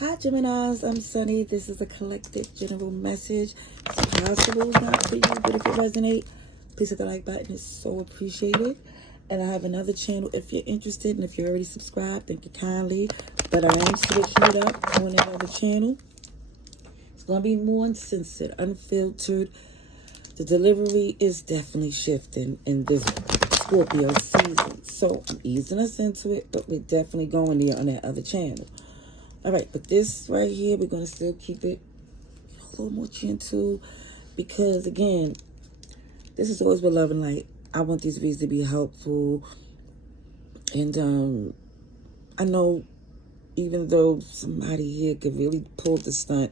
Hi Geminis, I'm Sunny. This is a collective general message. It's possible it's not for you, but if it resonates, please hit the like button. It's so appreciated. And I have another channel if you're interested, and if you're already subscribed, thank you kindly. But I am switching it up on another channel. It's going to be more uncensored, unfiltered. The delivery is definitely shifting in this Scorpio season. So I'm easing us into it, but we're definitely going there on that other channel. All right, but this right here, we're going to still keep it a little more gentle because, again, this is always with love and light. I want these videos to be helpful. And I know even though somebody here could really pull the stunt,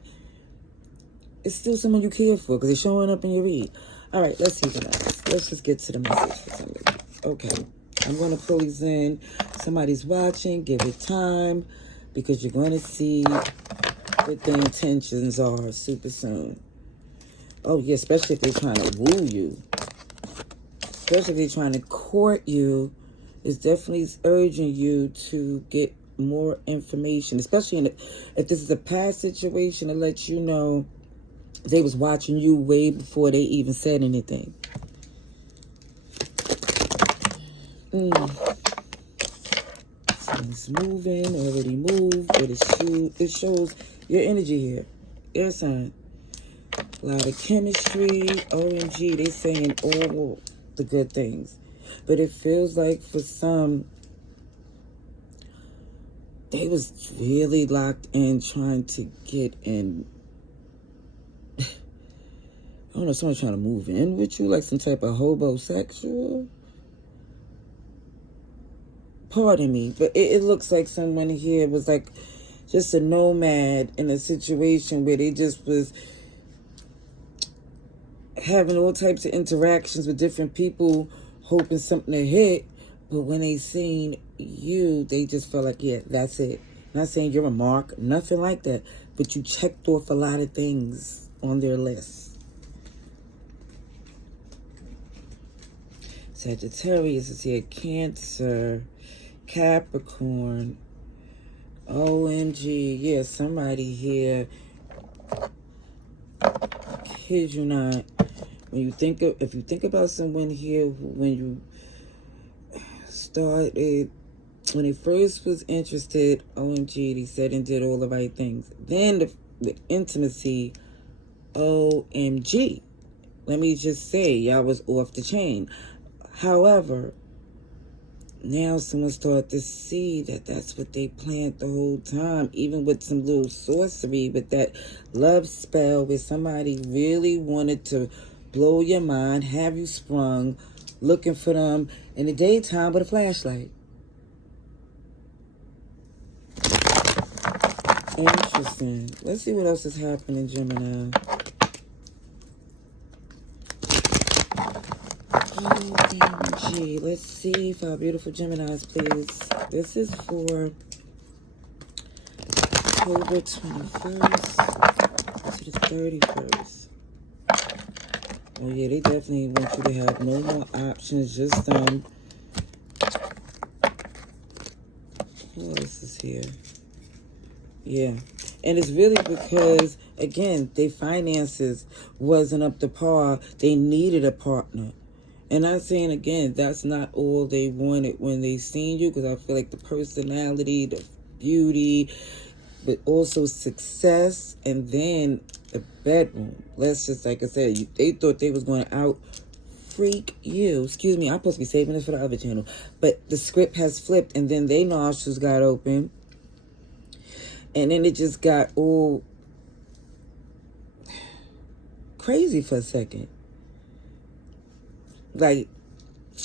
it's still someone you care for because they're showing up in your read. All right, let's see the next. Let's just get to the message for some reason. Okay, I'm going to pull these in. Somebody's watching. Give it time because you're going to see what the intentions are super soon. Oh, yeah, especially if they're trying to woo you. Especially if they're trying to court you. It's definitely urging you to get more information, especially if this is a past situation, to let you know they was watching you way before they even said anything. It's moving, already moved, but it shows your energy here. Air sign. A lot of chemistry. OMG, they saying all the good things. But it feels like for some, they was really locked in trying to get in. I don't know, someone trying to move in with you, like some type of hobosexual. Pardon me, but it looks like someone here was like just a nomad in a situation where they just was having all types of interactions with different people, hoping something to hit. But when they seen you, they just felt like, yeah, that's it. Not saying you're a mark, nothing like that. But you checked off a lot of things on their list. Sagittarius is here, Cancer, Capricorn, OMG, yeah, somebody here, kid you not, when you think of, if you think about someone here, when you started, when they first was interested, OMG, they said and did all the right things. Then the intimacy, OMG, let me just say, y'all was off the chain. However, now someone started to see that that's what they planned the whole time, even with some little sorcery, with that love spell where somebody really wanted to blow your mind, have you sprung, looking for them in the daytime with a flashlight. Interesting. Let's see what else is happening, Gemini. OMG. Let's see for our beautiful Geminis, please. This is for October 21st to the 31st. Oh, yeah, they definitely want you to have no more options, just them. Who else is here? Yeah. And it's really because, again, their finances wasn't up to par. They needed a partner. And I'm saying, again, that's not all they wanted when they seen you, because I feel like the personality, the beauty, but also success, and then the bedroom. Let's just, like I said, they thought they was going to out freak you. Excuse me, I'm supposed to be saving this for the other channel. But the script has flipped, and then they nostrils got open. And then it just got all crazy for a second. Like,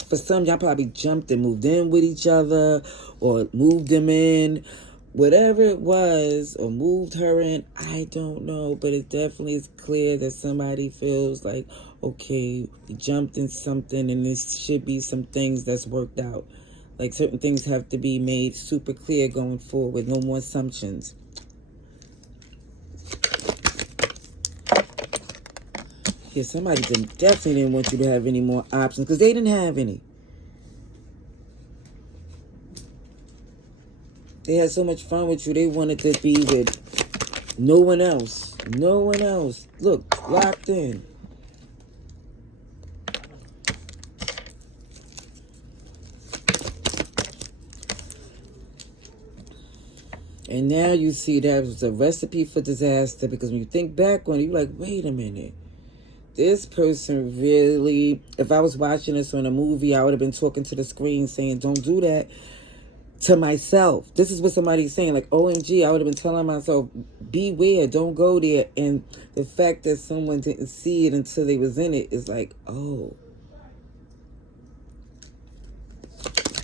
for some, y'all probably jumped and moved in with each other, or moved them in, whatever it was, or moved her in. I don't know, but it definitely is clear that somebody feels like, okay, we jumped in something, and this should be some things that's worked out. Like, certain things have to be made super clear going forward, no more assumptions. Yeah, somebody definitely didn't want you to have any more options because they didn't have any. They had so much fun with you. They wanted to be with no one else. No one else. Look, locked in. And now you see that was a recipe for disaster, because when you think back on it, you're like, wait a minute. This person really, if I was watching this on a movie, I would have been talking to the screen saying, don't do that to myself. This is what somebody's saying, like, OMG, I would have been telling myself, beware, don't go there. And the fact that someone didn't see it until they was in it is like, oh.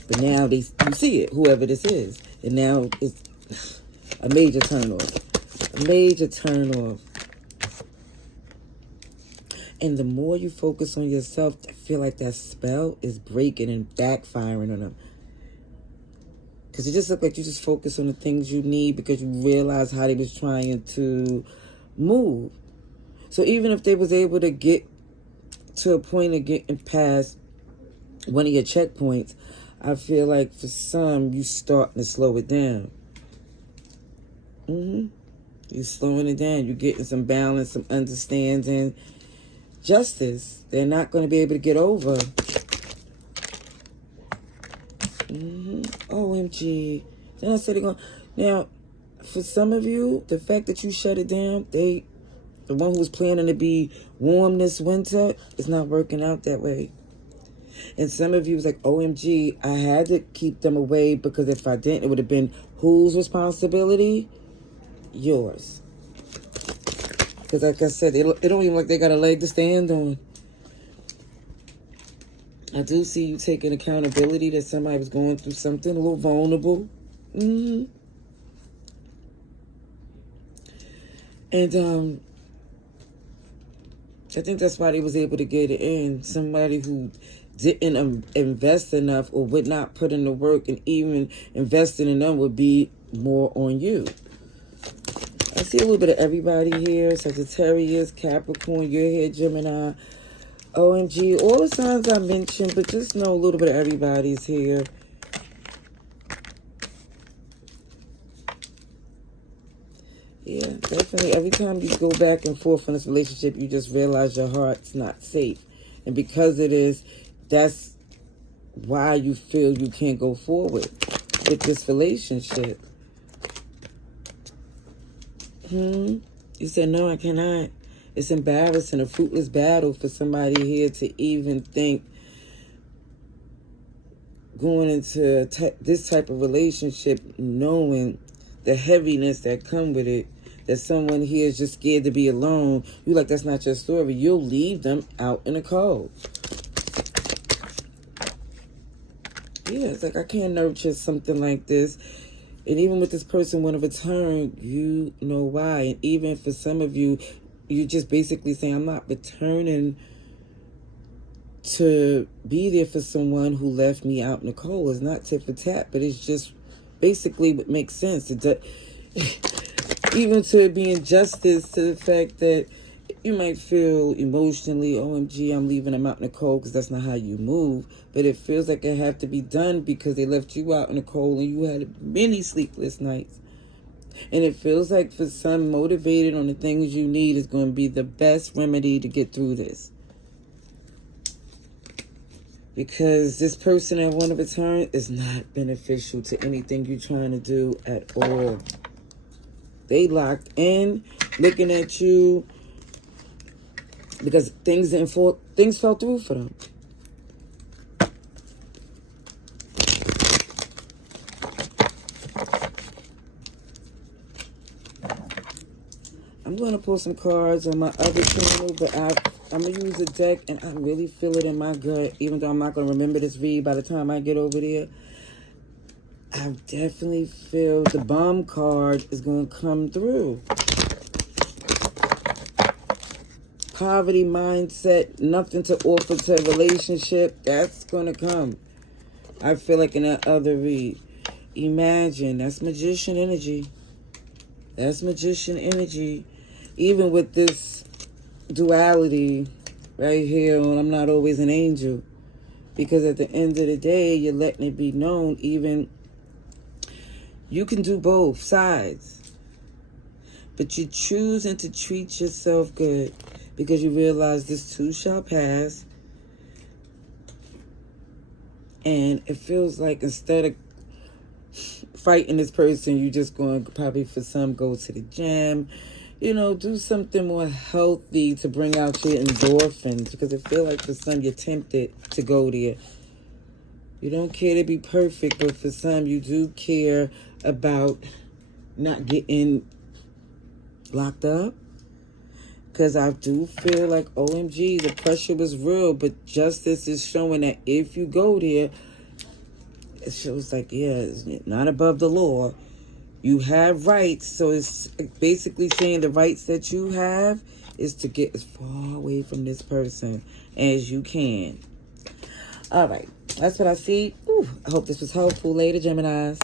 But now you see it, whoever this is. And now it's a major turn off. A major turn off. And the more you focus on yourself, I feel like that spell is breaking and backfiring on them. Because it just looked like you just focus on the things you need because you realize how they was trying to move. So even if they was able to get to a point of getting past one of your checkpoints, I feel like for some, you starting to slow it down. You're slowing it down. You're getting some balance, some understanding. Justice. They're not going to be able to get over. OMG. Then I said they're going. Now, for some of you, the fact that you shut it down, the one who was planning to be warm this winter, is not working out that way. And some of you was like, OMG, I had to keep them away because if I didn't, it would have been whose responsibility? Yours. Because like I said, it don't even like they got a leg to stand on. I do see you taking accountability that somebody was going through something a little vulnerable. And I think that's why they was able to get it in. Somebody who didn't invest enough or would not put in the work, and even investing in them would be more on you. I see a little bit of everybody here. Sagittarius, Capricorn, you're here, Gemini, OMG. All the signs I mentioned, but just know a little bit of everybody's here. Yeah, definitely. Every time you go back and forth in this relationship, you just realize your heart's not safe. And because it is, that's why you feel you can't go forward with this relationship. You said, no, I cannot. It's embarrassing, a fruitless battle for somebody here to even think going into this type of relationship, knowing the heaviness that come with it, that someone here is just scared to be alone. You like, that's not your story. You'll leave them out in the cold. Yeah, it's like, I can't nurture something like this. And even with this person want to return, you know why. And even for some of you, you just basically saying, I'm not returning to be there for someone who left me out in the cold. It's not tit for tat, but it's just basically what makes sense. Even to be injustice to the fact that you might feel emotionally, OMG, I'm leaving them out in the cold, because that's not how you move. But it feels like it have to be done because they left you out in the cold and you had many sleepless nights. And it feels like for some, motivated on the things you need is going to be the best remedy to get through this. Because this person that want to return is not beneficial to anything you're trying to do at all. They locked in, looking at you, because things fell through for them. I'm going to pull some cards on my other channel, but I'm going to use a deck, and I really feel it in my gut, even though I'm not going to remember this read by the time I get over there. I definitely feel the bomb card is going to come through. Poverty mindset, nothing to offer to a relationship, that's going to come. I feel like in that other read. Imagine, that's magician energy. That's magician energy. Even with this duality right here on I'm not always an angel. Because at the end of the day, you're letting it be known, even You can do both sides. But you're choosing to treat yourself good because you realize this too shall pass. And it feels like instead of fighting this person, you're just going to probably for some go to the gym, you know, do something more healthy to bring out your endorphins, because I feel like for some you're tempted to go there. You don't care to be perfect, but for some you do care about not getting locked up. Because I do feel like, OMG, the pressure was real, but justice is showing that if you go there, it shows like, yeah, it's not above the law. You have rights, so it's basically saying the rights that you have is to get as far away from this person as you can. All right, that's what I see. Ooh, I hope this was helpful, later, Geminis.